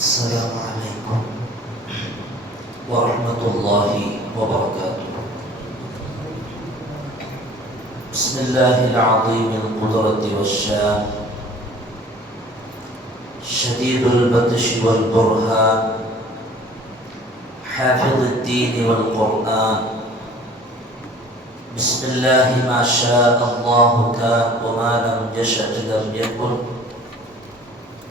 السلام عليكم ورحمة الله وبركاته. بسم الله العظيم القدرة والشان، شديد البطش والبرهان، حافظ الدين والقرآن. بسم الله ما شاء الله كان وما لم يشأ لم يكن،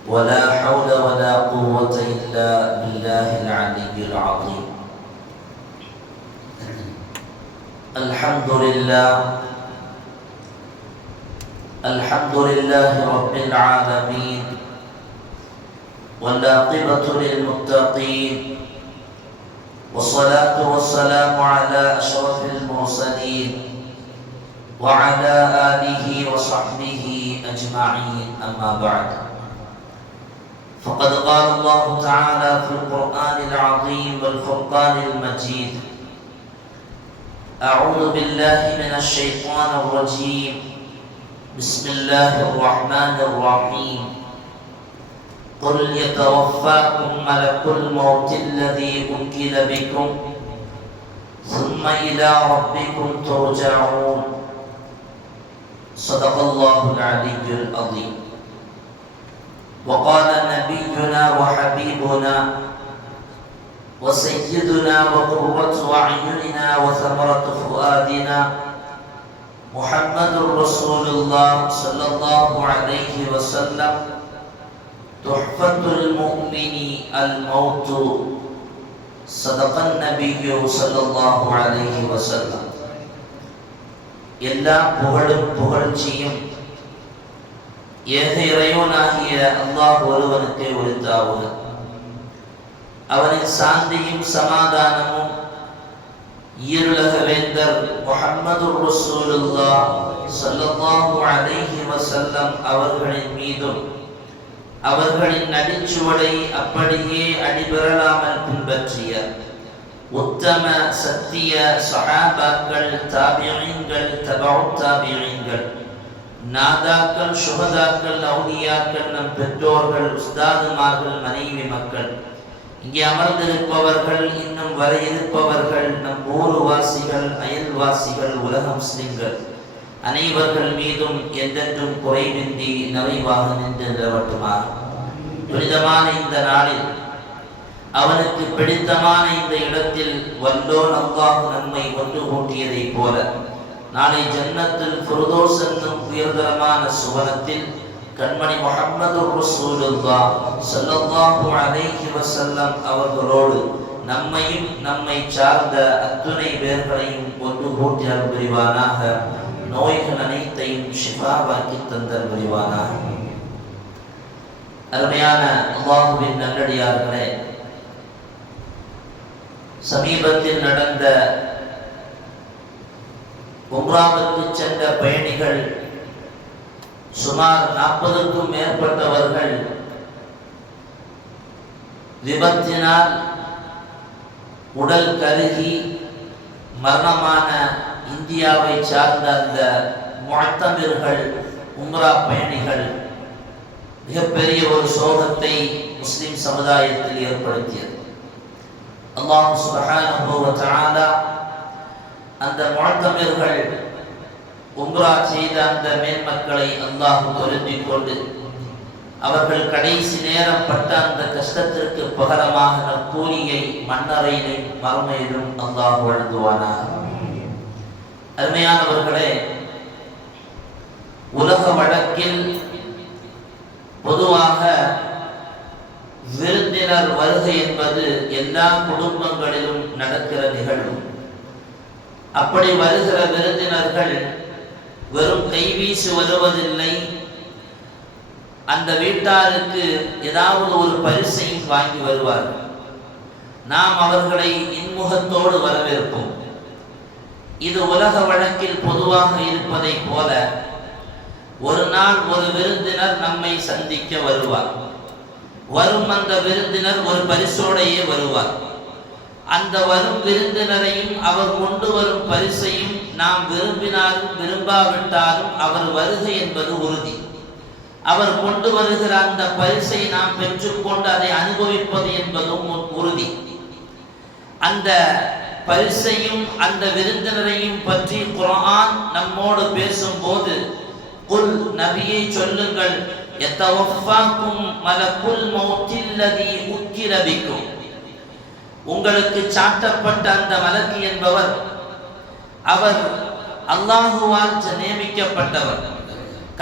ولا حول ولا قوة إلا بالله العلي العظيم. الحمد لله رب العالمين، والعاقبة للمتقين، والصلاة والسلام على أشرف المرسلين وعلى آله وصحبه أجمعين، أما بعد. فقد قال الله تعالى في القرآن العظيم والفرقان المجيد: أعوذ بالله من الشيطان الرجيم، بسم الله الرحمن الرحيم. قل يتوفاكم ملك الموت الذي وكل بكم ثم إلى ربكم ترجعون. صدق الله العلي العظيم. وقال نبينا وحبيبنا وسيدنا وقرة أعيننا وثمرة فؤادنا محمد رسول الله صلى الله عليه وسلم: تحفة المؤمن الموت. صدق النبي صلى الله عليه وسلم. எல்லா புகழும் புகழ்ச்சியும் ஏக இறைவனாகிய அல்லாஹ் ஒருவனுக்கே உரித்தாவுக. அவனின் சாந்தியும் சமாதானமும் ஈருலக வேந்தர் முஹம்மது ரசூலுல்லாஹ் ஸல்லல்லாஹு அலைஹி வஸல்லம் அவர்களின் மீதும், அவர்களின் நடிச்சுவடை அப்படியே அடிபெறலாமல் பின்பற்றிய உத்தம சத்திய சஹாபாக்கள், தாபிஈன்கள், தபஉத் தாபிஈன்கள், நாதாக்கள், சுஹதாக்கள், அவுலியாக்கள், நம் பெற்றோர்கள், உஸ்தாதுமார்கள், மனைவி மக்கள், இங்கே அமர்ந்திருப்பவர்கள், இன்னும் வர இருப்பவர்கள், நம் ஊர்வாசிகள், அயல்வாசிகள், உலக முஸ்லிம்கள் அனைவர்கள் மீதும் என்றென்றும் குறைவின்றி நிறைவாக நின்று நிலவட்டுமாக. புனிதமான இந்த நாளில், அவனுக்கு பிடித்தமான இந்த இடத்தில் வல்லோன் அல்லாஹ் நம்மை ஒன்று கூட்டியதை போல, நாளை ஜன்னத்துல் ஃபிர்தௌஸ் என்னும் உயர்தரமான சுவனத்தில் கண்மணி முஹம்மது ரசூலுல்லாஹ் ஸல்லல்லாஹு அலைஹி வஸல்லம் அவர்களோடு நம்மையும் நம்மை சார்ந்த அத்துணை பேர்களையும் ஒன்று கூட்டி அருள் புரிவானாக. நோய்கள் அனைத்தையும் ஷிஃபாவாக்கி தந்தல் புரிவானாக. அருமையான அல்லாஹ்வின் நல்லடியார்களே, சமீபத்தில் நடந்த உம்ராவுக்கு சென்ற பயணிகள் சுமார் 40க்கும் மேற்பட்டவர்கள் விபத்தினால் உடல் கருகி மரணமான இந்தியாவை சார்ந்த அந்த முஅத்தமிர்கள், உம்ரா பயணிகள் மிகப்பெரிய ஒரு சோகத்தை முஸ்லிம் சமுதாயத்தில் ஏற்படுத்தியது. அல்லாஹ் சுப்ஹானஹு வ தஆலா அந்த முஅத்தமிர்கள் உம்ரா செய்த அந்த மேன்மக்களை அல்லாஹ் பொருந்திக் கொண்டு அவர்கள் கடைசி நேரம் பட்ட அந்த கஷ்டத்திற்கு பகரமாக கூலியை மன்னரையிலும் மறுமையிலும் அல்லாஹ் வழங்குவானாக. அருமையானவர்களே, உலக வழக்கில் பொதுவாக விருந்தினர் வருகை என்பது எல்லா குடும்பங்களிலும் நடக்கிற நிகழ்வு. அப்படி வருகிற விருந்தினர்கள் வெறும் கைவீசி வருவதில்லை, அந்த வீட்டாருக்கு ஏதாவது ஒரு பரிசையும் வாங்கி வருவார்கள். நாம் அவர்களை இன்முகத்தோடு வரவேற்போம். இது உலக வழக்கில் பொதுவாக இருப்பதை போல ஒரு நாள் ஒரு விருந்தினர் நம்மை சந்திக்க வருவார். வரும் அந்த விருந்தினர் ஒரு பரிசோடையே வருவார். அந்த வரும் விருந்தினரையும் அவர் கொண்டு வரும் பரிசையும் நாம் விரும்பினாலும் விரும்பாவிட்டாலும் அவர் வருகை என்பது உறுதி. அவர் கொண்டு வருகிற அந்த பரிசை நாம் பெற்றுக்கொண்டு அதை அனுபவிப்பது என்பதும் உறுதி. அந்த பரிசையும் அந்த விருந்தினரையும் பற்றி குர்ஆன் நம்மோடு பேசும்போது, குல் நபியை சொல்லுங்கள், யதவஃபாக்கும் மலக்குல் மௌத்தில்லதி உக்கிர பிக்கும், உங்களுக்கு சாட்டப்பட்ட அந்த மலக்கு என்பவர் அவர் அல்லாஹுவால் நியமிக்கப்பட்டவர்,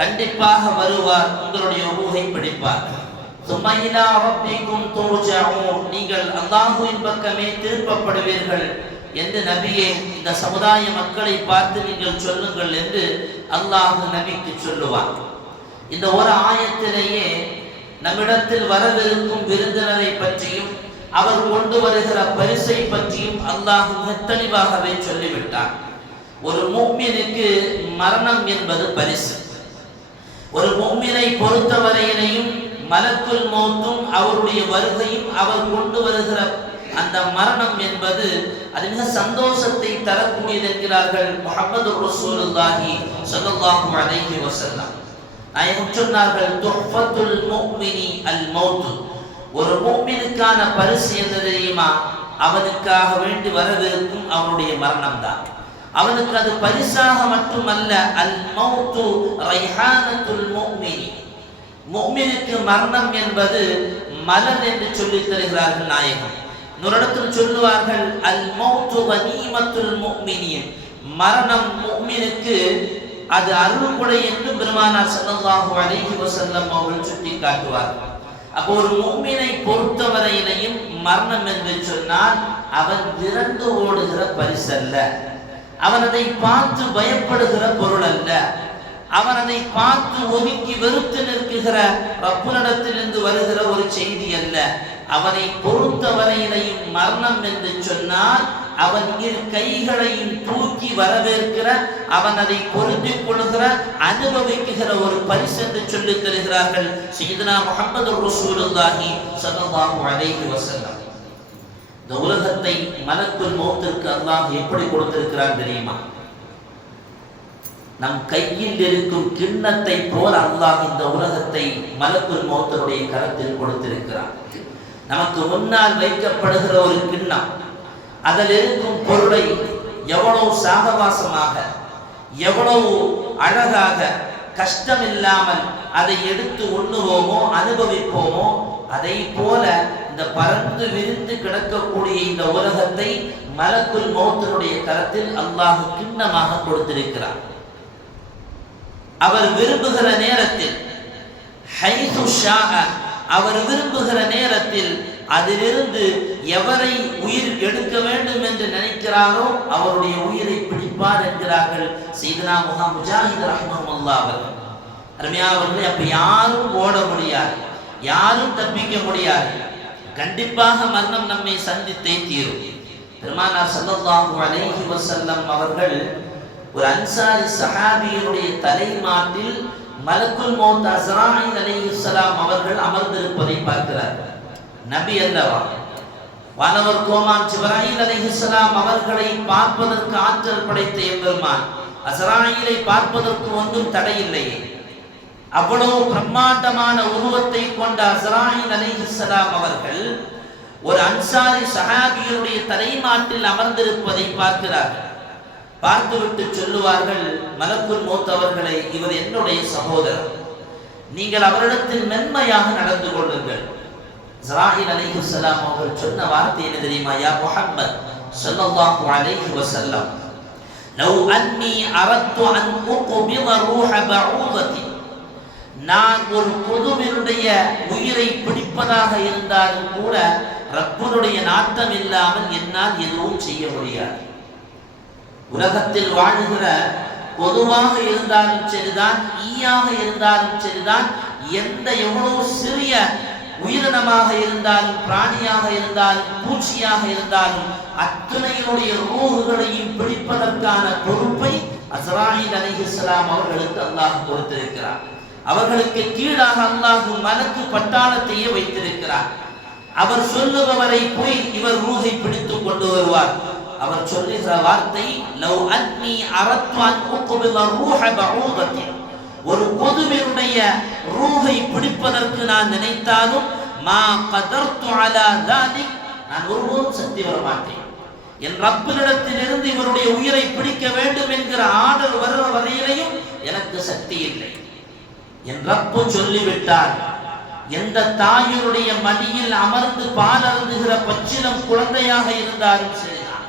கண்டிப்பாக வருவார், உங்களுடைய ரூஹை பிடிப்பார். சுமையிலா ரப்பிக்கும் துர்ஜஊன், நீங்கள் அல்லாஹ்வின் பக்கமே திருப்பப்படுவீர்கள் என்று நபியே இந்த சமுதாய மக்களை பார்த்து நீங்கள் சொல்லுங்கள் என்று அல்லாஹ் நபிக்கு சொல்லுவார். இந்த ஒரு ஆயத்திலேயே நம்மிடத்தில் வரவிருக்கும் விருந்தினரை பற்றியும் அவர் கொண்டு வருகிற பரிசை பற்றியும் அல்லாஹ் தெளிவாகவே சொல்லிவிட்டார். ஒரு முஃமினுக்கு மரணம் என்பது பரிசு. ஒரு முஃமினை பொறுத்தவரையிலையும் மலக்குல் மௌத்தும் அவருடைய வருகையும் அவர் கொண்டு வருகிற அந்த மரணம் என்பது அது மிக சந்தோஷத்தை தரக்கூடியது என்கிறார்கள் முஹம்மது ரசூலுல்லாஹி ஸல்லல்லாஹு அலைஹி வஸல்லம். நாயகம் சொன்னார்கள், துஹ்ஃபத்துல் முஃமினி அல் மௌத், ஒரு முஃமினுக்கான பரிசு என்ன தெரியுமா? அவனுக்காக வேண்டி வரவிருக்கும் அவனுடைய மரணம் தான். அவனுக்கு அது பரிசாக மட்டுமல்ல, அல் மௌத்து ரைஹானத்துல் முஃமினி, முஃமினுக்கு மரணம் என்பது மலர் என்று சொல்லி தருகிறார்கள் நாயகம். இன்னொரு சொல்லுவார்கள், அல் மௌத்து கனீமத்துல் முஃமினீன், மரணம் முஃமினுக்கு அது அருள்கொடை என்று பெருமானார் ஸல்லல்லாஹு அலைஹி வஸல்லம் அவர்கள் சுட்டி காட்டுவார்கள். அப்போ ஒரு முஃமினை பொறுத்தவரையிலையும் மரணம் என்று சொன்னால் அவன் விரண்டு ஓடுகிற பரிசல்ல, அவன் அதை பார்த்து பயப்படுகிற பொருள் அல்ல, அவன் அதை பார்த்து ஒதுக்கி வெறுத்து நிற்கிற ரப்புனிடத்திலிருந்து வருகிற ஒரு செய்தி அல்ல. அவனை பொறுத்தவரையிலையும் மரணம் என்று சொன்னால் அவன் இரு கைகளையும் தூக்கி வரவேற்கிற, அவன் அதை பொருந்திக் கொள்கிற, அனுபவிக்குகிற ஒரு பரிசு என்று சொல்லி தருகிறார்கள் சய்யிதுனா முஹம்மது ரசூலுல்லாஹி ஸல்லல்லாஹு அலைஹி வஸல்லம். இந்த உலகத்தை மலக்குல் மௌத்திற்கு அல்லாஹ் எப்படி கொடுத்திருக்கிறான் தெரியுமா? நம் கையில் இருக்கும் கிண்ணத்தை போல அல்லாஹ் இந்த உலகத்தை மலக்குல் மௌத்தினுடைய கரத்தில் கொடுத்திருக்கிறான். நமக்கு முன்னால் வைக்கப்படுகிற ஒரு கிண்ணம், அதில் இருக்கும் பொருளை எவ்வளவு சாகவாசமாக, எவ்வளவு அழகாக, கஷ்டமில்லாமல் அதை எடுத்து உண்ணுவோமோ அனுபவிப்போமோ, அதை போல இந்த பறந்து விரிந்து கிடக்கக்கூடிய இந்த உலகத்தை மலக்குல் மௌத்தினுடைய கரத்தில் அல்லாஹ் கிண்ணமாக கொடுத்திருக்கிறார். அவர் விரும்புகிற நேரத்தில், ஹைது ஷாஅ, அவர் விரும்புகிற நேரத்தில் அதிலிருந்து எவரை உயிர் எடுக்க வேண்டும் என்று நினைக்கிறாரோ அவருடைய உயிரை பிடிப்பார் என்கிறார்கள் சய்யிதுனா முஜாஹித் ரஹ்மத்துல்லாஹி அவர்கள். அருமையானவர்களே, அப்ப யாரும் ஓட முடியாது, யாரும் தப்பிக்க முடியாது. கண்டிப்பாக மரணம் நம்மை சந்தித்தே தீரும். பெருமானார் ஸல்லல்லாஹு அலைஹி வஸல்லம் அவர்கள் ஒரு அன்சாரி சஹாபியினுடைய தலைமாட்டில் மலக்குல் மௌத் அஸ்ராயில் அலைஹிஸ்ஸலாம் அவர்கள் அமர்ந்திருப்பதை பார்க்கிறார்கள். நபி அல்லவா, வானவர் கோமான் ஜிப்ராயில் அலைஹிஸ்ஸலாம் அவர்களை பார்ப்பதற்கு ஆற்றல் படைத்த எம்பெருமான் அஸ்ராயிலை பார்ப்பதற்கு ஒன்றும் தடையில்லையே. அவ்வளவு பிரம்மாண்டமான உருவத்தை கொண்ட அஸ்ராயில் அலைஹிஸ்ஸலாம் அவர்கள் ஒரு அன்சாரி சஹாபியினுடைய தலைமாட்டில் அமர்ந்திருப்பதை பார்க்கிறார்கள். பார்த்துவிட்டு சொல்லுவார்கள், மலக்குல் மௌத் அவர்களை, இவர் என்னுடைய சகோதரர், நீங்கள் அவரிடத்தில் மென்மையாக நடந்து கொள்ளுங்கள். இஸ்ராயில் அலைஹிஸ்ஸலாம் அவர்கள் சொன்ன வார்த்தை என்ன தெரியுமா? யா முஹம்மத் ஸல்லல்லாஹு அலைஹி வஸல்லம், லவ் அன்னி அரத்து அன் உக்பித ரூஹ பஊதத்தி, நான் ஒரு கொதுவினுடைய உயிரை பிடிப்பதாக இருந்தாலும் கூட ரப்புனுடைய நாட்டம் இல்லாமல் என்னால் எதுவும் செய்ய முடியாது. உலகத்தில் வாழுகிற பொதுவாக இருந்தாலும் சரிதான், ஈயாக இருந்தாலும் சரிதான், எந்த எவ்வளவு சிறிய உயிரினமாக இருந்தாலும், பிராணியாக இருந்தாலும், பூச்சியாக இருந்தாலும், அத்தனையினுடைய ரூஹுகளையும் பிடிப்பதற்கான பொறுப்பை அஸ்ராயில் அலைஹிஸ்ஸலாம் அவர்களுக்கு அல்லாஹ் கொடுத்திருக்கிறார். அவர்களுக்கு கீழாக அல்லாஹ் மலக்கு பட்டாளத்தையே வைத்திருக்கிறார். அவர் சொல்லுபவரை போய் இவர் ரூஹை பிடித்துக் கொண்டு வருவார். அவர் சொல்லுகிற வார்த்தை, லவ் அன்னி அரத்து அன் உக்பித ரூஹ பஊதத்தி, ஒரு பொதுவினுடைய ரூஹை பிடிப்பதற்கு நான் நினைத்தாலும் மா கதர்து அலா தாலிக், நான் ஒருபோதும் சக்தி வர மாட்டேன். என் ரப்பினிடத்தில் இருந்து இவருடைய உயிரை பிடிக்க வேண்டும் என்கிற ஆர்டர் வருகிற வரையிலையும் எனக்கு சக்தி இல்லை. என் ரப்பு சொல்லிவிட்டார். எந்த தாயுடைய மடியில் அமர்ந்து பால் அருந்துகிற பச்சிலம் குழந்தையாக இருந்தாலும் சரிதான்,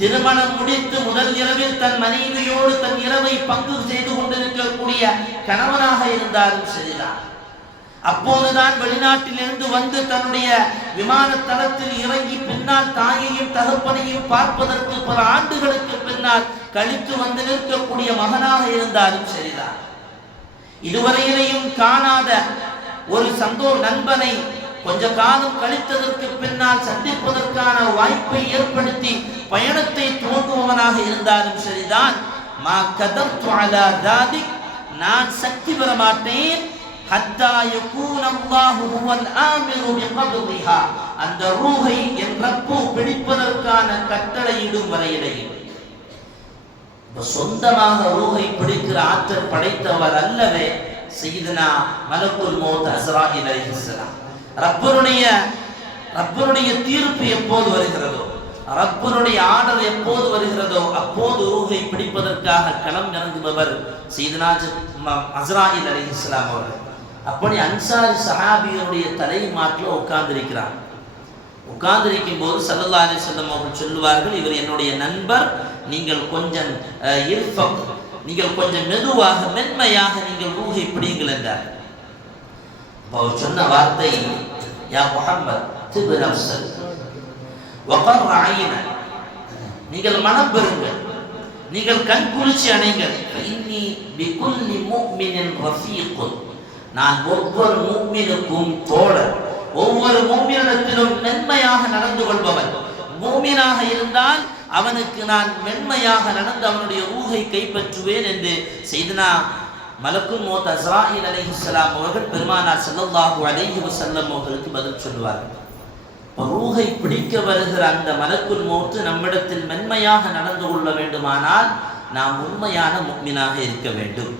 திருமணம் முடித்து முதல் இரவில் தன் மனைவியோடு தன் இரவை பங்கு செய்து கொண்டிருக்கக்கூடிய கணவனாக இருந்தாலும் சரிதான், அப்போதுதான் வெளிநாட்டிலிருந்து வந்து தன்னுடைய விமான தளத்தில் இறங்கி பின்னால் தாயையும் தகப்பனையும் பார்ப்பதற்கு பல ஆண்டுகளுக்கு பின்னால் கழித்து வந்து நிற்கக்கூடிய மகனாக இருந்தாலும் சரிதான், இதுவரையிலையும் காணாத ஒரு நண்பனை கொஞ்ச காலம் கழித்ததற்கு பின்னால் சந்திப்பதற்கான வாய்ப்பை ஏற்படுத்தி பயணத்தை துவங்குபவனாக இருந்தாலும் சரிதான், மா கதர்து அலா தாலிக், நான் சக்தி பெற மாட்டேன். ஹத்தா யகூன அல்லாஹு ஹுவல் ஆமிரு பிகப்திஹா, அந்த ரூஹை என் ரப்பு பிடிப்பதற்கான கட்டளையிடும் வரையிலையும். சொந்தமாக ரூஹை பிடிக்கிற ஆற்றல் படைத்தவர் அல்லவே சையதுனா மலக்குல் மௌத் அஸ்ராயில் அலைஹிஸ்ஸலாம். ரப்பருடைய தீர்ப்பு எப்போது வருகிறதோ, ரப்பருடைய ஆர்டர் எப்போது வருகிறதோ அப்போது ரூஹை பிடிப்பதற்காக களம் இறங்குபவர் சையதுனா அஸ்ராயில் அலைஹிஸ்ஸலாம் அவர்கள். அப்படி அன்சாரி சஹாபியருடைய தலை மாட்டில் உட்கார்ந்திருக்கிறார். உட்கார்ந்திருக்கும் போது ஸல்லல்லாஹு அலைஹி வஸல்லம் அவர்கள் சொல்லுவார்கள், இவர் என்னுடைய நண்பர், நீங்கள் கொஞ்சம் நீங்கள் கொஞ்சம் மெதுவாக மென்மையாக நீங்கள் ரூஹை பிடிங்கள் என்றார். அவர் சொன்ன வார்த்தை, யா முஹம்மத் திப் நஃப்ஸக் வகர் ஐனக், நீங்கள் மனம் பெறுங்கள், நீங்கள் கண் குளிர்ச்சி அடைங்கள். இன்னி பிகுல்லி முஃமினின் ரஃபீக், நான் ஒவ்வொரு முஃமினுக்கும் தோழர், ஒவ்வொரு முஃமினிடத்திலும் மென்மையாக நடந்து கொள்பவன். முஃமினாக இருந்தால் அவனுக்கு நான் மென்மையாக நடந்து அவனுடைய ரூஹை கைப்பற்றுவேன் என்று சையதுனா மலக்குல் மௌத் அஸ்ராயில் அலைஹிஸ்ஸலாம் அவர்கள் பெருமானார் ஸல்லல்லாஹு அலைஹி வஸல்லம் அவர்களுக்கு பதில் சொல்வார்கள். ரூஹை பிடிக்க வருகிற அந்த மலக்குல் மௌத் நம்மிடத்தில் மென்மையாக நடந்து கொள்ள வேண்டுமானால் நாம் உண்மையான முஃமினாக இருக்க வேண்டும்.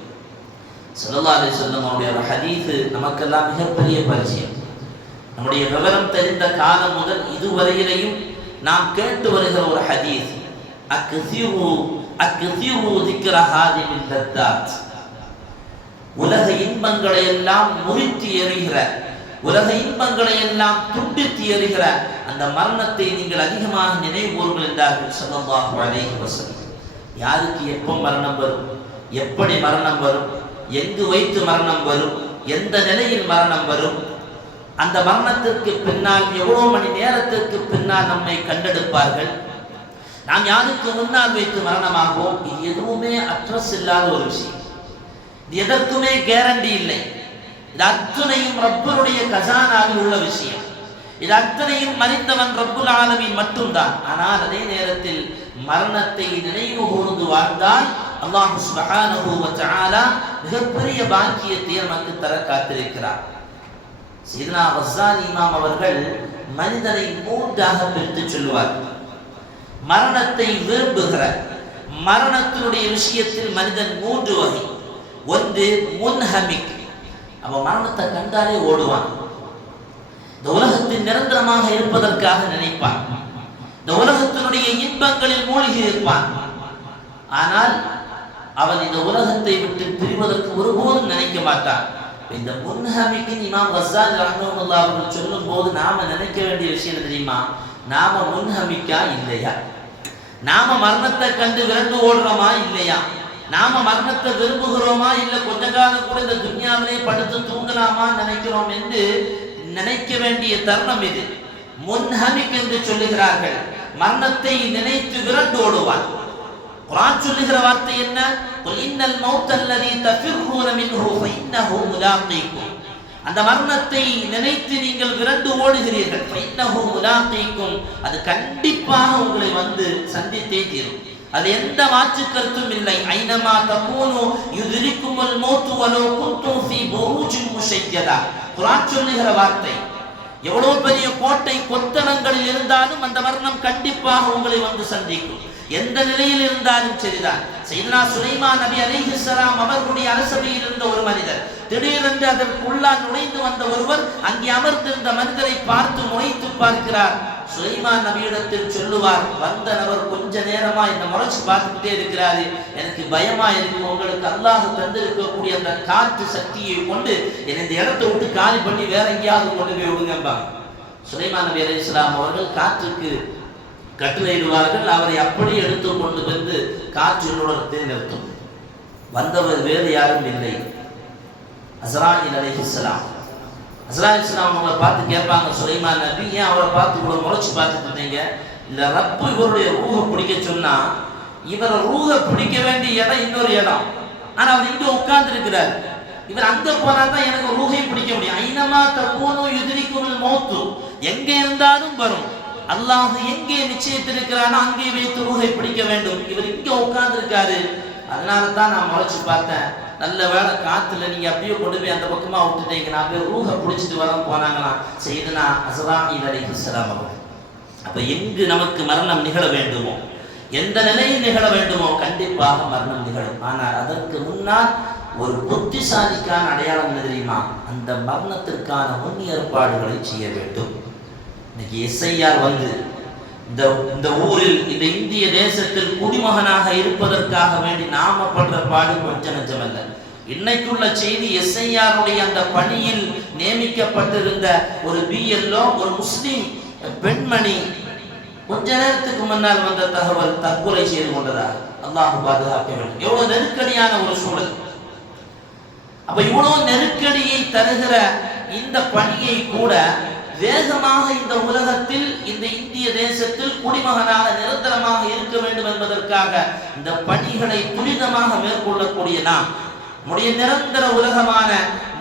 ஸல்லல்லாஹு அலைஹி வஸல்லம் அவருடைய ஒரு ஹதீஸ் நமக்கெல்லாம் மிகப்பெரிய பரிச்சயம். நம்முடைய விவரம் தெரிந்த காலம் முதல் இதுவரையிலையும் நாம் கேட்டு வருகிற ஒரு ஹதீஸ், அக்ஸிரு ذிக்ர ஹாதிமில் லத்தாத், உலக இன்பங்களை எல்லாம் முறித்து எறிகிற, உலக இன்பங்களை எல்லாம் துண்டித்து எறிகிற அந்த மரணத்தை நீங்கள் அதிகமாக நினைவுகூருங்கள் என்றார்கள் ஸல்லல்லாஹு அலைஹி வஸல்லம். யாருக்கு எப்போ மரணம் வரும், எப்படி மரணம் வரும், எங்கு வைத்து மரணம் வரும், எந்த நிலையில் மரணம் வரும், அந்த மரணத்திற்கு பின்னால் எவ்வளவு மணி நேரத்திற்கு பின்னால் நம்மை கண்டெடுப்பார்கள், நாம் யாருக்கு முன்னால் வைத்து மரணமாகுவோம், இது எதுவுமே அட்ரஸ் இல்லாத ஒரு விஷயம். இது எதற்குமே கேரண்டி இல்லை. இது அத்தனையும் ரப்பருடைய கஜானாவில் உள்ள விஷயம். இது அத்தனையும் மறித்தவன் ரப்புல் ஆலமீன் மட்டும்தான். ஆனால் அதே நேரத்தில் மரணத்தை நினைவு கூர்ந்து வாழ்ந்தால் அல்லாஹ் சுப்ஹானஹு வ தஆலா மிகப்பெரிய பாக்கியத்தை நமக்கு தர காத்திருக்கிறார். சையதுனா கஸ்ஸாலி இமாம் அவர்கள் மனிதனை மூன்றாக பிரித்து சொல்லுவார். மரணத்தை விரும்புகிற, மரணத்தினுடைய விஷயத்தில் மனிதன் மூன்று வகை. ஒன்று முன்ஹமிக், அவன் மரணத்தை கண்டாலே ஓடுவான், இந்த உலகத்தில் நிரந்தரமாக இருப்பதற்காக நினைப்பான், இந்த உலகத்தினுடைய இன்பங்களில் மூழ்கி இருப்பான். ஆனால் அவன் இந்த உலகத்தை விட்டு பிரிவதற்கு ஒருபோதும் நினைக்க மாட்டான். இந்த முன்ஹமிக்கின் இமாம் கஸ்ஸாலி ரஹ்மத்துல்லாஹி அவர்கள் சொல்லும் போது நாம நினைக்க வேண்டிய விஷயம் தெரியுமா, நாம முன்ஹமிக்கா இல்லையா, நாம மரணத்தை கண்டு விரண்டு ஓடுறோமா இல்லையா, நாம மரணத்தை விரும்புகிறோமா, இல்லை கொஞ்ச காலம் கூட இந்த துன்யாவிலே படுத்து தூங்கலாமா நினைக்கிறோம் என்று நினைக்க வேண்டிய தருணம் இது. முன்ஹமிக் என்று சொல்லுகிறார்கள், மரணத்தை நினைத்து விரண்டு ஓடுவான். குர்ஆன் சொல்லுகிற வார்த்தை என்ன, குல் இன்னல் மௌத் அல்லதி தஃபிர்ரூன மின்ஹு ஃபஇன்னஹு முலாகீக்கும், அந்த மரணத்தை நினைத்து நீங்கள் விரண்டு ஓடுகிறீர்கள், ஃபஇன்னஹு முலாகீக்கும், அது கண்டிப்பாக உங்களை வந்து சந்தித்தே தீரும், அது எந்த மாற்று கருத்தும் இல்லை. ஐனமா தகூனு யுத்ரிக்குமுல் மௌத் வலோ குன்தும் ஃபீ புரூஜின் முஷய்யதா, குர்ஆன் சொல்லுகிற வார்த்தை. எவ்வளவு பெரிய கோட்டை கொத்தளங்களில் இருந்தாலும் அந்த மரணம் கண்டிப்பாக உங்களை வந்து சந்திக்கும். எந்த நிலையில் இருந்தாலும் சரிதான். சையதுனா சுலைமான் நபி அலைஹிஸ்ஸலாம் அவர்களுடைய அரசவையில் இருந்த ஒரு மனிதர் திடீரென்று அதற்குள்ளால் நுழைந்து வந்த ஒருவர் அங்கே அமர்ந்திருந்த மனிதரை பார்த்து முறைத்து பார்க்கிறார். சுலைமான் நபியிடத்தில் சொல்லுவார், வந்த நபர் கொஞ்ச நேரமா என்ன முறைச்சு பார்த்துக்கிட்டே இருக்கிறாரு, எனக்கு பயமா இருக்கு, உங்களுக்கு அல்லாஹ் தந்திருக்கக்கூடிய அந்த காற்று சக்தியை கொண்டு என்னை இந்த இடத்தை விட்டு காலி பண்ணி வேற எங்கேயாவது கொண்டு போய் விடுங்கம்பாங்க. சுலைமான் நபி அலைஹிஸ்ஸலாம் அவர்கள் காற்றுக்கு கட்டளையிடுவார்கள். அவரை அப்படி எடுத்து கொண்டு வந்து காற்றினுடத்தை நிறுத்தும். வந்தவர் வேறு யாரும் இல்லை, அஸ்ராயில் அலைஹிஸ்ஸலாம். அஸ்ராயில் அவங்களை பார்த்து கேட்பாங்க, சுலைமான் நபி ஏன் அவரை பார்த்து கூட முறைச்சு பார்த்துட்டு இருந்தீங்க? இல்லை, ரப்பு இவருடைய ரூஹை பிடிக்க சொன்னா இவரை ரூஹை பிடிக்க வேண்டிய இடம் இன்னொரு இடம், ஆனா அவர் இங்க உட்கார்ந்து இருக்கிறார். இவர் அங்க போனா தான் எனக்கு ரூஹை பிடிக்க முடியும். ஐனமா தக்கூனு யுத்ரிகுல் மௌத், எங்க இருந்தாலும் வரும். அல்லாஹ் எங்கே நிச்சயித்திருக்கிறானோ அங்கே வைத்து ரூஹை பிடிக்க வேண்டும். இவர் இங்க உட்கார்ந்து இருக்காரு, அதனால தான் நான் முறைச்சு பார்த்தேன். நல்ல வேலை காத்துல நீங்க அப்படியே கொண்டு போய் அந்த பக்கமா விட்டுட்டீங்க, நான் போய் ரூஹை பிடிச்சிட்டு வர போனாங்களாம் சையதுனா அஸ்ராயில் அலைஹிஸ்ஸலாம் அவர்கள். அப்ப எங்கு நமக்கு மரணம் நிகழ வேண்டுமோ, எந்த நிலையில் நிகழ வேண்டுமோ கண்டிப்பாக மரணம் நிகழும். ஆனால் அதற்கு முன்னால் ஒரு புத்திசாலிக்கான அடையாளம் என்ன தெரியுமா? அந்த மரணத்திற்கான முன் ஏற்பாடுகளை செய்ய வேண்டும். இன்னைக்கு எஸ்ஐஆர் வந்து இந்த ஊரில் இந்த இந்திய தேசத்தில் குடிமகனாக இருப்பதற்காக வேண்டி நாம படுற பாடு கொஞ்சம் நஞ்சமல்ல. இன்னைக்குள்ள செய்தி, எஸ்ஐஆருடைய அந்த பணியில் நியமிக்கப்பட்டிருந்த ஒரு பிஎல்ஓ, ஒரு முஸ்லிம் பெண்மணி கொஞ்ச நேரத்துக்கு முன்னால் வந்த தகவல், தற்கொலை செய்து கொண்டதாக. அல்லாஹ் பாதுகாக்க வேண்டும். எவ்வளவு நெருக்கடியான ஒரு சூழல். அப்ப இவ்வளவு நெருக்கடியை தருகிற இந்த பணியை கூட வேகமாக இந்த உலகத்தில், இந்த இந்திய தேசத்தில் குடிமகனாக நிரந்தரமாக இருக்க வேண்டும் என்பதற்காக இந்த பணிகளை துரிதமாக மேற்கொள்ளக்கூடிய நாம் நம்முடைய நிரந்தர உலகமான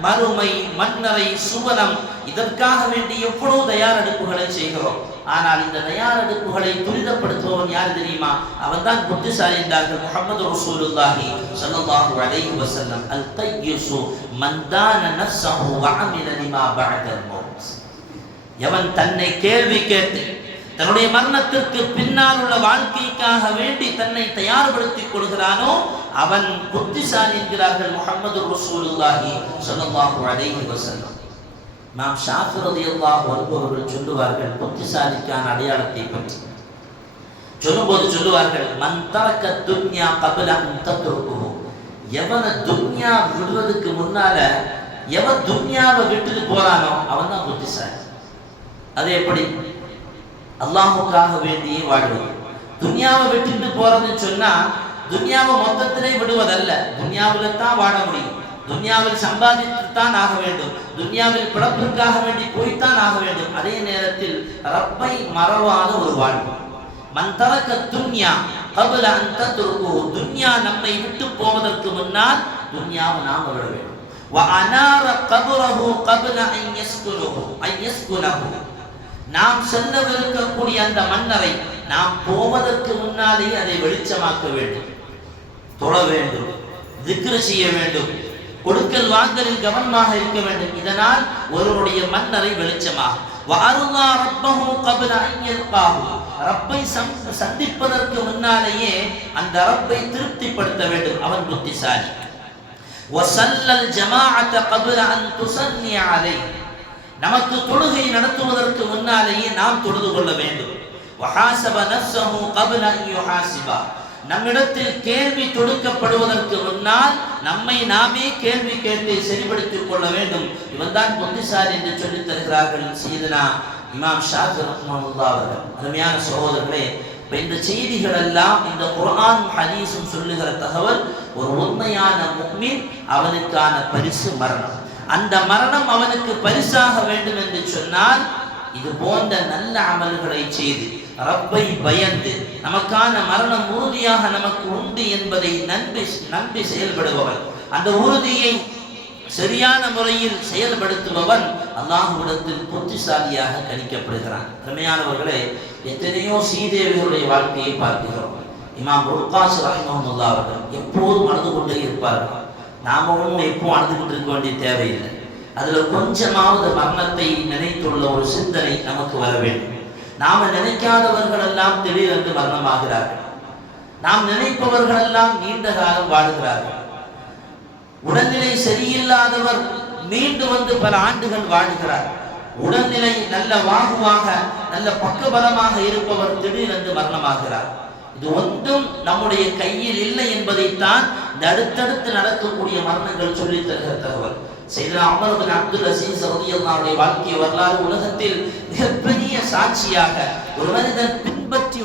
மறுமை, மன்னரை, சுவனம், இதற்காக வேண்டி எவ்வளவு தயாரெடுப்புகளை செய்கிறோம். ஆனால் இந்த தயாரெடுப்புகளை துரிதப்படுத்துபவன் யார் தெரியுமா? அவன் தான் புத்திசாலி என்றார்கள் முஹம்மது ரசூலுல்லாஹி ஸல்லல்லாஹு அலைஹி வஸல்லம். அல் கையிசு மன் தான நஃப்ஸஹு வ அமில லிமா பஅதல் மௌத். எவன் தன்னை கேள்வி கேட்டு தன்னுடைய மரணத்திற்கு பின்னால் உள்ள வாழ்க்கைக்காக வேண்டி தன்னை தயார்படுத்திக் கொள்கிறானோ அவன் புத்திசாலி என்கிறார்கள் முஹம்மது ரசூலுல்லாஹி ஸல்லல்லாஹு அலைஹி வஸல்லம். இமாம் ஷாஃபி ரலியல்லாஹு அன்ஹு அவர்கள் சொல்லுவார்கள் புத்திசாலிக்கான அடையாளத்தை பற்றி சொல்லும்போது சொல்லுவார்கள், மன் தரக்க துன்யா கப்ல அன் தத்ருகுஹு. எவன துன்யா விடுவதற்கு முன்னால எவன் துன்யாவை விட்டுட்டு போறானோ அவன் தான் புத்திசாலி. அது எப்படி? அல்லாஹுக்காக வேண்டியே வாழ்வது. துன்யாவை விட்டுட்டு போறதுன்னு சொன்னா துன்யாவை மொத்தத்திலே விடுவதல்ல. துன்யாவில தான் வாழ முடியும், துன்யாவில் சம்பாதித்துத்தான் ஆக வேண்டும், துன்யாவில் பிறப்பிற்காக வேண்டி போய்த்தான் ஆக வேண்டும். அதே நேரத்தில் ரப்பை மறவாத ஒரு வாழ்வு. மன் தரக்க துன்யா கப்ல அன் தத்ருகுஹு. துன்யா நம்மை விட்டு போவதற்கு முன்னால் துன்யாவை நாம விட வேண்டும். வ அனார கப்ரஹு கப்ல அன் யஸ்குனஹு. நாம் செல்லவிருக்கக்கூடிய அந்த மன்னரை நாம் போவதற்கு முன்னாலேயே அதை வெளிச்சமாக்க வேண்டும், தொழ வேண்டும், திக்ர் செய்ய வேண்டும், கொடுக்கல் வாங்கலில் கவனமாக இருக்க வேண்டும். இதனால் ஒருவருடைய மன்னரை வெளிச்சமாக ரப்பை சந்திப்பதற்கு முன்னாலேயே அந்த ரப்பை திருப்திப்படுத்த வேண்டும். அவன் புத்திசாலி. நமக்கு தொழுகை நடத்துவதற்கு முன்னாலேயே நாம் தொழுது கொள்ள வேண்டும். நம்மிடத்தில் கேள்வி தொடுக்கப்படுவதற்கு முன்னால் நம்மை நாமே கேள்வி கேட்டு சரிபடுத்திக் கொள்ள வேண்டும். இவன் தான் புத்திசாலி என்று சொல்லித் தருகிறார்கள் சையதுனா இமாம் ஷாஃபி ரஹ்மத்துல்லாஹி அவர்கள். அருமையான சகோதரர்களே, இந்த செய்திகள் எல்லாம் இந்த குர்ஆன் ஹதீஸும் சொல்லுகிற தகவல், ஒரு உண்மையான முஃமின் அவனுக்கான பரிசு மரணம். அந்த மரணம் அவனுக்கு பரிசாக வேண்டும் என்று சொன்னால் இது போன்ற நல்ல அமல்களை செய்து ரப்பை பயந்து நமக்கான மரணம் உறுதியாக நமக்கு உண்டு என்பதை நம்பி செயல்படுபவன், அந்த உறுதியை சரியான முறையில் செயல்படுத்துபவன் அல்லாஹ்விடத்தில் புத்திசாலியாக கணிக்கப்படுகிறான். அருமையானவர்களே, எத்தனையோ சீதேவிகளுடைய வாழ்க்கையை பார்க்கிறோம். இமாம் ருக்காஸ் ரஹ்மத்துல்லாஹி அவர்கள் எப்போதும் அழுது கொண்டே இருப்பார்கள். நாமும் எப்போ அழுதுகிட்டு இருக்க வேண்டிய தேவையில்லை. அதுல கொஞ்சமாவது மரணத்தை நினைத்துள்ள ஒரு சிந்தனை நமக்கு வர வேண்டும். நாம நினைக்காதவர்கள் எல்லாம் திடீரென்று மரணமாகிறார்கள். நாம் நினைப்பவர்கள் எல்லாம் நீண்ட காலம் வாழுகிறார்கள். உடல்நிலை சரியில்லாதவர் மீண்டு வந்து பல ஆண்டுகள் வாழுகிறார். உடல்நிலை நல்ல வாகுவாக நல்ல பக்கபலமாக இருப்பவர் திடீரென்று மரணமாகிறார். இது ஒன்றும் நம்முடைய கையில் இல்லை என்பதைத்தான் இந்த அடுத்தடுத்து நடக்கக்கூடிய மரணங்கள் சொல்லித் தருகிற தகவல். சையதுனா உமர் இப்னு அப்துல் அஸீஸ் ரலியல்லாஹு அன்ஹு வாழ்க்கை வரலாறு உலகத்தில் மிகப்பெரிய சாட்சியாக ஒரு மனிதன் பின்பற்றி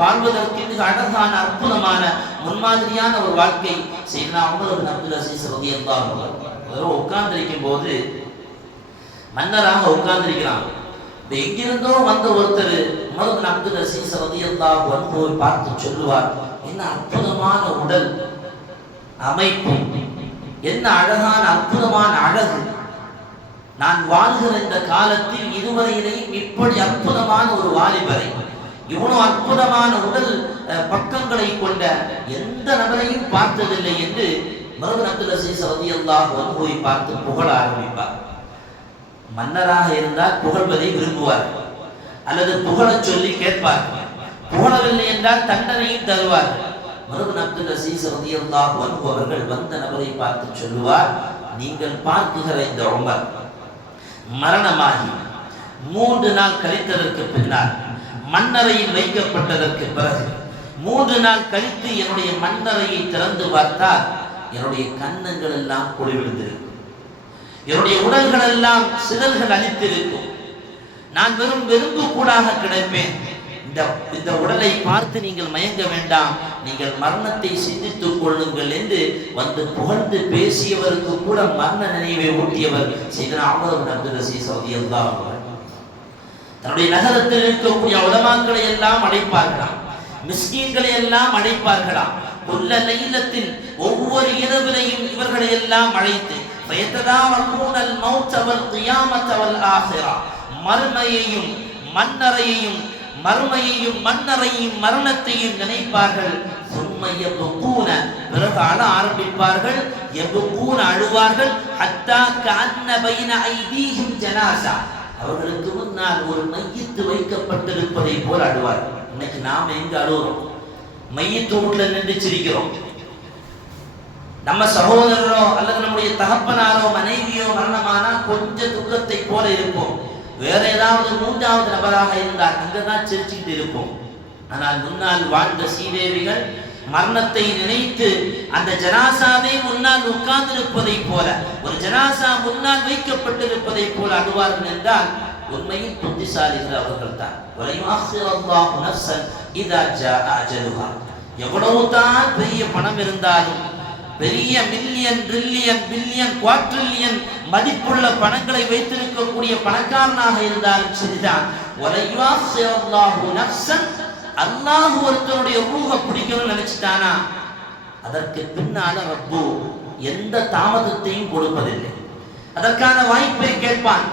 வாழ்வதற்கு மிக அழகான அற்புதமான முன்மாதிரியான ஒரு வாழ்க்கை சையதுனா உமர் இப்னு அப்துல் அஸீஸ் ரலியல்லாஹு அன்ஹு உட்கார்ந்திருக்கும் போது மன்னராக உட்கார்ந்திருக்கிறான். எங்கிருந்தோ வந்த ஒருத்தர் உமர் இப்னு அப்துல் அஸீஸ் ரலியல்லாஹு அன்ஹு பார்த்து சொல்லுவார், என்ன அற்புதமான உடல் அமைப்பு, என்ன அழகான அற்புதமான அழகு, நான் வாழ்கிற இந்த காலத்தில் இதுவரையிலேயும் இப்படி அற்புதமான ஒரு வாலிபரை, இவ்வளவு அற்புதமான உடல் பக்கங்களை கொண்ட எந்த நபரையும் பார்த்ததில்லை என்று உமர் இப்னு அப்துல் அஸீஸ் ரலியல்லாஹு அன்ஹுவை பார்த்து புகழ ஆரம்பிப்பார். மன்னராக இருந்தால் புகழ்வதை விரும்புவார், அல்லது புகழச் சொல்லி கேட்பார். புகழவில்லை என்றால் தண்டனையும் தருவார். உமர் இப்னு அப்துல் அஸீஸ் ரலியல்லாஹு அன்ஹு அவர்கள் வந்த நபரை பார்த்து சொல்லுவார், நீங்கள் பார்க்குகிற இந்த உமர் மரணமாகி 3 நாள் கழித்ததற்கு பின்னால், மண்ணறையில் வைக்கப்பட்டதற்கு பிறகு 3 நாள் கழித்து என்னுடைய மண்ணறையை திறந்து பார்த்தால் என்னுடைய கன்னங்கள் எல்லாம் குழி விழுந்திருக்கும், என்னுடைய உடல்கள் எல்லாம் சிதல்கள் அளித்திருக்கும், நான் வெறும் வெறும்பு கூடாக கிடப்பேன். இந்த உடலை பார்த்து நீங்கள் மயங்க வேண்டாம், நீங்கள் மரணத்தை சிந்தித்துக் கொள்ளுங்கள் என்று வந்து புகழ்ந்து பேசியவருக்கு கூட மரண நினைவை ஊட்டியவர் சையதுனா உமர் இப்னு அப்துல் அஸீஸ் ரலியல்லாஹு அன்ஹு. தன்னுடைய நகரத்தில் இருக்கக்கூடிய உலமாக்களை எல்லாம் அழைப்பார்களாம், மிஸ்கீன்களை எல்லாம் அழைப்பார்களாம். குல்ல லைலத்தின் ஒவ்வொரு இரவிலையும் இவர்களை எல்லாம் அழைத்து ஃபயததாவகூனல் மௌத் வல் கியாமத் வல் ஆখিরা, மறுமையையும் மன்னரையையும் மறுமையையும் மன்னரையும் மரணத்தையும் நினைப்பார்கள். சும்மையபுகூன, பிறகு அழ ஆரம்பிப்பார்கள். யபுகூன, அழுவார்கள். ஹத்தா கஅன்ன பைன ஐதீஹிம் ஜனாஸா, அவர்களுக்கு முன்னால் ஒரு மையத்து வைக்கப்பட்டிருப்பதை போல அழுவார்கள். இன்னைக்கு நாம எங்க அழுகிறோம்? மையத்து வீட்டுல நின்று சிரிக்கிறோம். நம்ம சகோதரரோ அல்லது நம்முடைய தகப்பனாரோ மனைவியோ மரணமானா கொஞ்சம் துக்கத்தை போல இருப்போம். வேற ஏதாவது 3வது நபராக இருந்தால் அங்கதான் சிரிச்சுக்கிட்டு இருப்போம். ஆனால் முன்னால் வாழ்ந்த சீதேவிகள் மரணத்தை நினைத்து அந்த ஜனாசாவை முன்னால் உட்கார்ந்திருப்பதை போல, ஒரு ஜனாசா முன்னால் வைக்கப்பட்டிருப்பதை போல அழுவார்கள் என்றால் உண்மையில் புத்திசாலிகள் அவர்கள் தான். எவ்வளவுதான் பெரிய பணம் இருந்தாலும், பெரிய மில்லியன் ட்ரில்லியன் பில்லியன் குவாட்ரில்லியன் மதிப்புள்ள பணங்களை வைத்திருக்கக்கூடிய பணக்காரனாக இருந்தாலும் சரிதான், அல்லாஹ் ஒருத்தருடைய ரூஹ பிடிக்கணும்னு நினைச்சிட்டானா அதற்கு பின்னால ரப்பு எந்த தாமதத்தையும் கொடுப்பதில்லை. அதற்கான வாய்ப்பை கேட்பான்.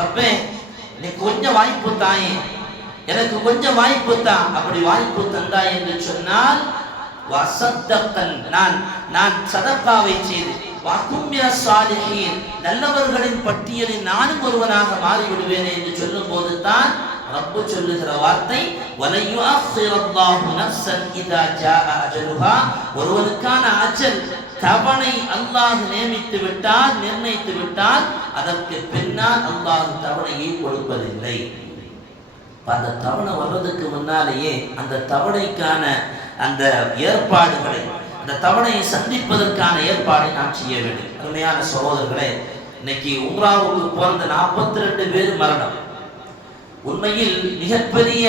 ரப்பே, நீ கொஞ்சம் வாய்ப்பு தாயே, எனக்கு கொஞ்சம் வாய்ப்பு தான். அப்படி வாய்ப்பு தந்தாய் என்று சொன்னால் நான் சதக்காவை செய்து நல்லவர்களின் பட்டியலில் நானும் ஒருவனாக மாறிவிடுவேன் என்று சொல்லும் போது தான் ரப்பு சொல்லுகிற வார்த்தை, ஒருவனுக்கான அஜல் தவணை அல்லாஹ் நியமித்து விட்டால், நிர்ணயித்து விட்டால் அதற்கு பின்னால் அல்லாஹ் தவணையை கொடுப்பதில்லை. அந்த தவணை வர்றதுக்கு முன்னாலேயே அந்த தவணைக்கான அந்த ஏற்பாடுகளை, அந்த தவணையை சந்திப்பதற்கான ஏற்பாடை நாம் செய்ய வேண்டும். அருமையான சகோதரர்களே, இன்னைக்கு உம்ராவுக்கு பிறந்த 42 பேர் மரணம். உண்மையில் மிகப்பெரிய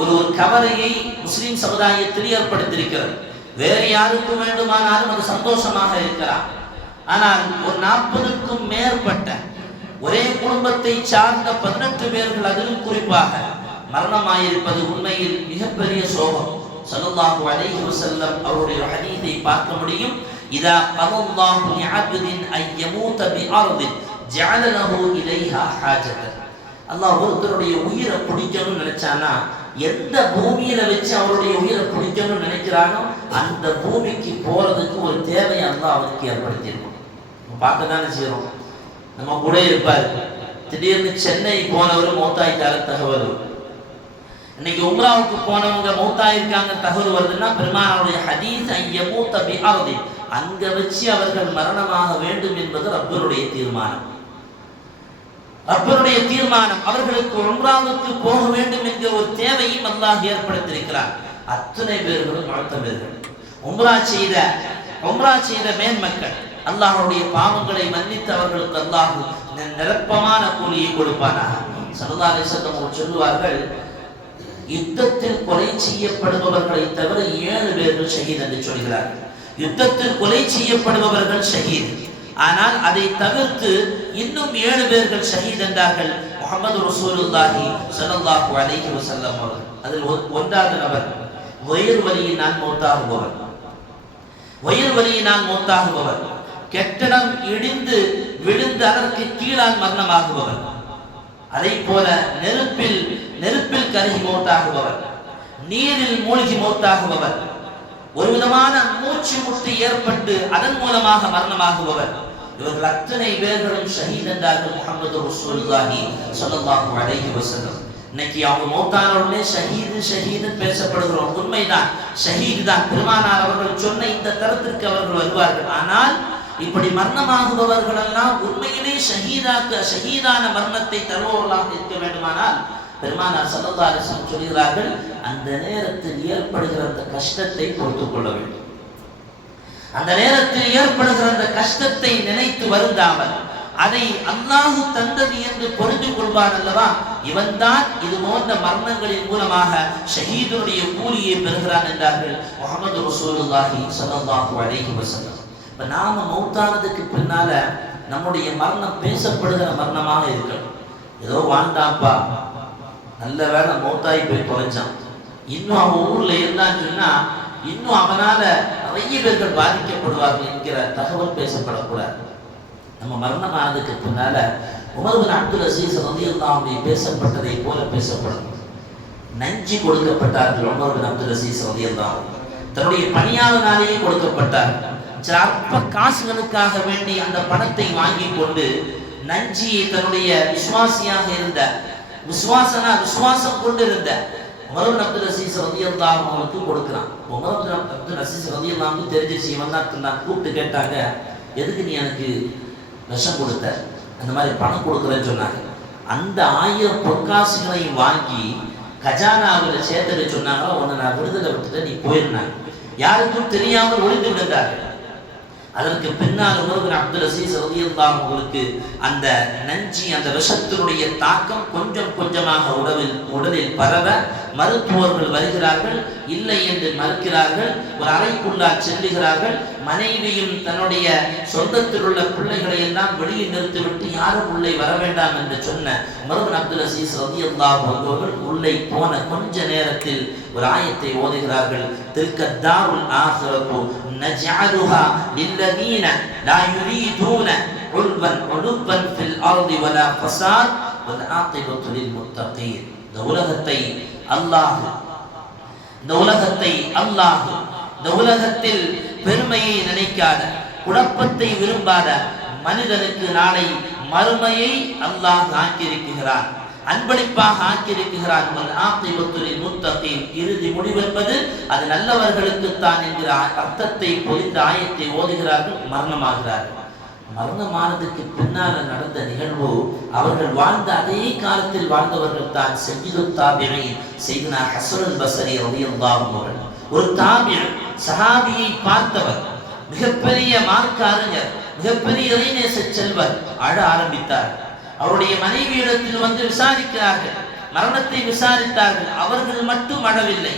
ஒரு கவலையை முஸ்லிம் சமுதாயத்தில் ஏற்படுத்தியிருக்கிறது. வேறு யாருக்கும் வேண்டுமானாலும் அது சந்தோஷமாக இருக்கலாம். ஆனால் ஒரு 40க்கும் மேற்பட்ட ஒரே குடும்பத்தை சார்ந்த 18 பேர்கள் அதிலும் குறிப்பாக மரணமாயிருப்பது உண்மையில் மிகப்பெரிய சோகம். ஸல்லல்லாஹு அலைஹி வஸல்லம் அவருடைய ஹதீஸை பார்க்க முடியும். இதா கலல்லாஹு லிஅப்தின் அய்யமூத பிஅர்தின் ஜஅல லஹு இலைஹா ஹாஜதன். அல்லாஹ் ஒருத்தருடைய உயிரை பிடிக்கணும்னு நினைச்சானா எந்த பூமியில வச்சு அவருடைய உயிரை பிடிக்கணும்னு நினைக்கிறானோ அந்த பூமிக்கு போறதுக்கு ஒரு தேவையை அல்லாஹ் அவருக்கு ஏற்படுத்தியிருக்கும். பார்க்க தானே செய்யறோம். நம்ம கூட இருப்பார், திடீர்னு சென்னை போனவர் மௌத்தாயிட்டார தகவல். இன்னைக்கு உம்ராவுக்கு போனவங்க மௌத்தாயிருக்காங்க தகவல் வருதுன்னா பெருமானாருடைய ஹதீஸ் ஐயமூத்த பிஅர்தி, அங்க வச்சு அவர்கள் மரணமாக வேண்டும் என்பது ரப்பருடைய தீர்மானம். ரப்பருடைய தீர்மானம். அவர்களுக்கு உம்ராவுக்கு போக வேண்டும் என்கிற ஒரு தேவையும் அல்லாஹ் ஏற்படுத்தியிருக்கிறார். அத்தனை பேர்களும் வாழ்த்தவர்கள் உம்ரா செய்த மேன்மக்கள் அல்லாஹ்வுடைய பாவங்களை மன்னித்து அவர்களுக்கு அல்லாஹ் நிரப்பமான கூலியை கொடுப்பானாக. ஸல்லல்லாஹு அலைஹி வஸல்லம் சொல்லுவார்கள், யுத்தத்தில் கொலை செய்யப்படுபவர்களை தவிர 7 பேர்கள் ஷஹீத் என்று சொல்கிறார். யுத்தத்தில் கொலை செய்யப்படுபவர்கள் ஷஹீத், ஆனால் அதை தவிர்த்து இன்னும் 7 பேர்கள் ஷஹீத் என்றார்கள் முஹம்மது ரசூலுல்லாஹி ஸல்லல்லாஹு அலைஹி வஸல்லம் அவர்கள். அதில் ஒன்றாவது நபர் வயிறு வலியினால் மௌத்தாகுபவர், கெட்டடம் இடிந்து விழுந்து அதற்கு கீழால் மரணமாகுபவர், அதை போல நெருப்பில் கருகி மௌத்தாகுபவர், நீரில் மூழ்கி மௌத்தாகுபவர், ஒரு விதமான மூச்சு முட்டு ஏற்பட்டு அதன் மூலமாக மரணமாகுபவர், இவர்கள் அத்தனை பேர்களும் ஷஹீத் என்றார்கள் முஹம்மது ரசூலுல்லாஹி ஸல்லல்லாஹு அலைஹி வஸல்லம். இன்னைக்கு அவங்க மௌத்தான உடனே ஷஹீது பேசப்படுகிறோம். உண்மைதான், ஷஹீது தான். பெருமானார் அவர்கள் சொன்ன இந்த தரத்திற்கு அவர்கள் வருவார்கள். ஆனால் இப்படி மரணமாகுபவர்கள் எல்லாம் உண்மையிலே ஷஹீதான மரணத்தை தருபவர்களாக இருக்க வேண்டுமானால் பெருமானார் ஸல்லல்லாஹு அலைஹி வஸல்லம் சொல்கிறார்கள், அந்த நேரத்தில் ஏற்படுகிற அந்த கஷ்டத்தை பொறுத்துக் கொள்ள வேண்டும். அந்த நேரத்தில் ஏற்படுகிற அந்த கஷ்டத்தை நினைத்து வருந்தாமல் அதை அல்லாஹ் தந்தது என்று புரிந்து கொள்வான் அல்லவா, இவன் தான் இது போன்ற மரணங்களின் மூலமாக ஷஹீதுடைய கூலியை பெறுகிறான் என்றார்கள் முஹம்மது ரசூலுல்லாஹி ஸல்லல்லாஹு அலைஹி வஸல்லம். இப்ப நாம மௌத்தானதுக்கு பின்னால நம்முடைய மரணம் பேசப்படுகிற மரணமாக இருக்கணும். ஏதோ வாழ்ந்தாப்பா, நல்ல வேலை மௌத்தாகி போய் தொலைஞ்சான், இன்னும் அவன் ஊர்ல இருந்தான்னு சொன்னா இன்னும் அவனால நிறைய பேர்கள் பாதிக்கப்படுவார்கள் என்கிற தகவல் பேசப்படக்கூடாது. நம்ம மரணமானதுக்கு பின்னால உமர் பின் அப்துல் அசீஸ் ரலியல்லாஹு அன்ஹு பேசப்பட்டதை போல பேசப்படும். நஞ்சு கொடுக்கப்பட்டார்கள். உமர் பின் அப்துல் அசீஸ் ரலியல்லாஹு அன்ஹு தன்னுடைய பணியாளனாலேயே கொடுக்கப்பட்டார்கள். சில அற்ப காசுகளுக்காக வேண்டி அந்த பணத்தை வாங்கி கொண்டு நஞ்சியை தன்னுடைய விசுவாசம் கொண்டிருந்த உமர் பின் அப்துல் அசீஸ் ரலியல்லாஹு அன்ஹுக்கு கொடுக்கிறான். உமர் பின் அப்துல் அசீஸ் ரலியல்லாஹு அன்ஹு தெரிஞ்சிச்சு, இவன் தான். கூப்பிட்டு கேட்டாங்க, எதுக்கு நீ எனக்கு விஷம் கொடுத்த, அந்த மாதிரி பணம் கொடுக்குறேன்னு சொன்னாங்க. அந்த 1000 பொற்காசுகளை வாங்கி கஜானாவில் சேர்த்து சொன்னாங்க, உன்னை நான் விடுதலை விட்டுட்டு நீ போயிருந்தாங்க. யாருக்கும் தெரியாமல் ஒளிந்து விழுந்தார்கள். அதற்கு பின்னால் உமர் பின் அப்துல் அசீஸ் ரலியல்லாஹு அன்ஹுவுக்கு அந்த நஞ்சி, அந்த விஷத்தினுடைய தாக்கம் கொஞ்சம் கொஞ்சமாக உடலில் பரவ மருத்துவர்கள் வருகிறார்கள், இல்லை என்று மறுக்கிறார்கள். ஒரு அறைக்குள்ளால் செல்லுகிறார்கள். மனைவியும் தன்னுடைய சொந்தத்தில் உள்ள பிள்ளைகளை எல்லாம் வெளியில் நிறுத்திவிட்டு யாரும் உள்ளே வர வேண்டாம் என்று சொன்ன உமர் பின் அப்துல் அசீஸ் ரலியல்லாஹு அன்ஹு அவர்கள் உள்ளே போன கொஞ்ச நேரத்தில் ஒரு ஆயத்தை ஓதுகிறார்கள். தில்க தாருல் ஆகிரத்து நஜஅலுஹா லில்லதீன லா யுரீதுன உல்வன் ஃபில் அர்தி வலா ஃபஸாத் வல் ஆகிபத்து லில் முத்தகீன். இந்த உலகத்தில் பெருமையை நினைக்காத, குழப்பத்தை விரும்பாத மனிதனுக்கு நாளை மறுமையை அல்லாஹ் ஆக்கியிருக்கிறான், அன்பளிப்பாக ஆக்கியிருக்கிறான். இறுதி முடிவென்பது அது நல்லவர்களுக்கு தான் என்கிற அர்த்தத்தை பொழிந்த ஆயத்தை ஓதுகிறார்கள். மரணமாகிறார்கள். மரணமானதுக்கு பின்னால நடந்த நிகழ்வு, அவர்கள் வாழ்ந்த அதே காலத்தில் வாழ்ந்தவர்கள் தான் சய்யிதுத் தாபிஈன் சையதுனா ஹஸன் அல் பஸரி ரலியல்லாஹு அன்ஹு. ஒரு தாபிஈன், சஹாபியை பார்த்தவர், மிகப்பெரிய மார்க்க அறிஞர், மிகப்பெரிய இறைநேச செல்வர், அழ ஆரம்பித்தார். அவருடைய மனைவியிடத்தில் வந்து விசாரிக்கிறார்கள், மரணத்தை விசாரித்தார்கள். அவர்கள் மட்டும் அழவில்லை,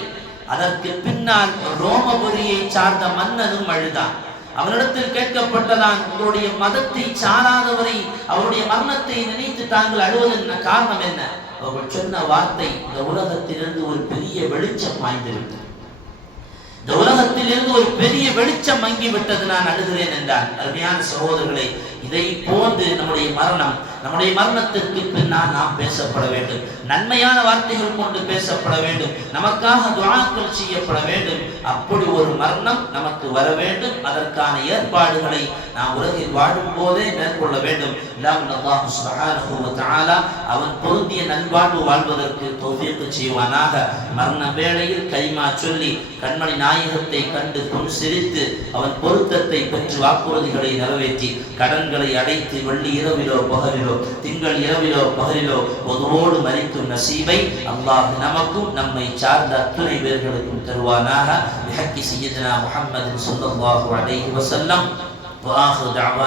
அதற்கு பின்னால் ரோமபுரியை சார்ந்த மன்னனும் அழுதான். அவனிடத்தில் கேட்கப்பட்டதான், உங்களுடைய மதத்தை சாராதவரை அவருடைய மரணத்தை நினைத்து தாங்கள் அழுவதன் காரணம் என்ன? அவர்கள் சொன்ன வார்த்தை, இந்த உலகத்திலிருந்து ஒரு பெரிய வெளிச்சம் வாய்ந்துவிட்டது, இந்த உலகத்திலிருந்து ஒரு பெரிய வெளிச்சம் மங்கிவிட்டது, நான் அழுகிறேன் என்றான். அருமையான சகோதரர்களே, இதை போன்று நம்முடைய மரணம் நம்முடைய மரணத்திற்கு பின்னால் நாம் பேசப்பட வேண்டும், நன்மையான வார்த்தைகள் கொண்டு பேசப்பட வேண்டும், நமக்காக துஆக்கள் செய்யப்பட வேண்டும். அப்படி ஒரு மரணம் நமக்கு வர வேண்டும். அதற்கான ஏற்பாடுகளை நாம் உலகில் வாழும் போதே மேற்கொள்ள வேண்டும். அல்லாஹ் சுப்ஹானஹு வ தஆலா அவன் பொருந்திய நல்வாழ்வு வாழ்வதற்கு தௌஃபீக் செய்வானாக. மரண வேளையில் கலிமா சொல்லி கண்மணி நாயகத்தை கண்டு புன்சிரித்து அவன் பொருத்தத்தை பெற்று வாக்குறுதிகளை நிறைவேற்றி கடன்களை அடைத்து வெள்ளி இரவிலோ பகலிலோ திங்கள் இரவிலோ பகலிலோ பொதுவோடு மரிக்கும் நசீபை அல்லாஹ் நமக்கும் நம்மை சார்ந்த அத்துணை பேர்களுக்கும் தருவானாக. பிஹக்கி சய்யிதுனா முஹம்மது ஸல்லல்லாஹு அலைஹி வஸல்லம். வஆஹிரு தஅவானா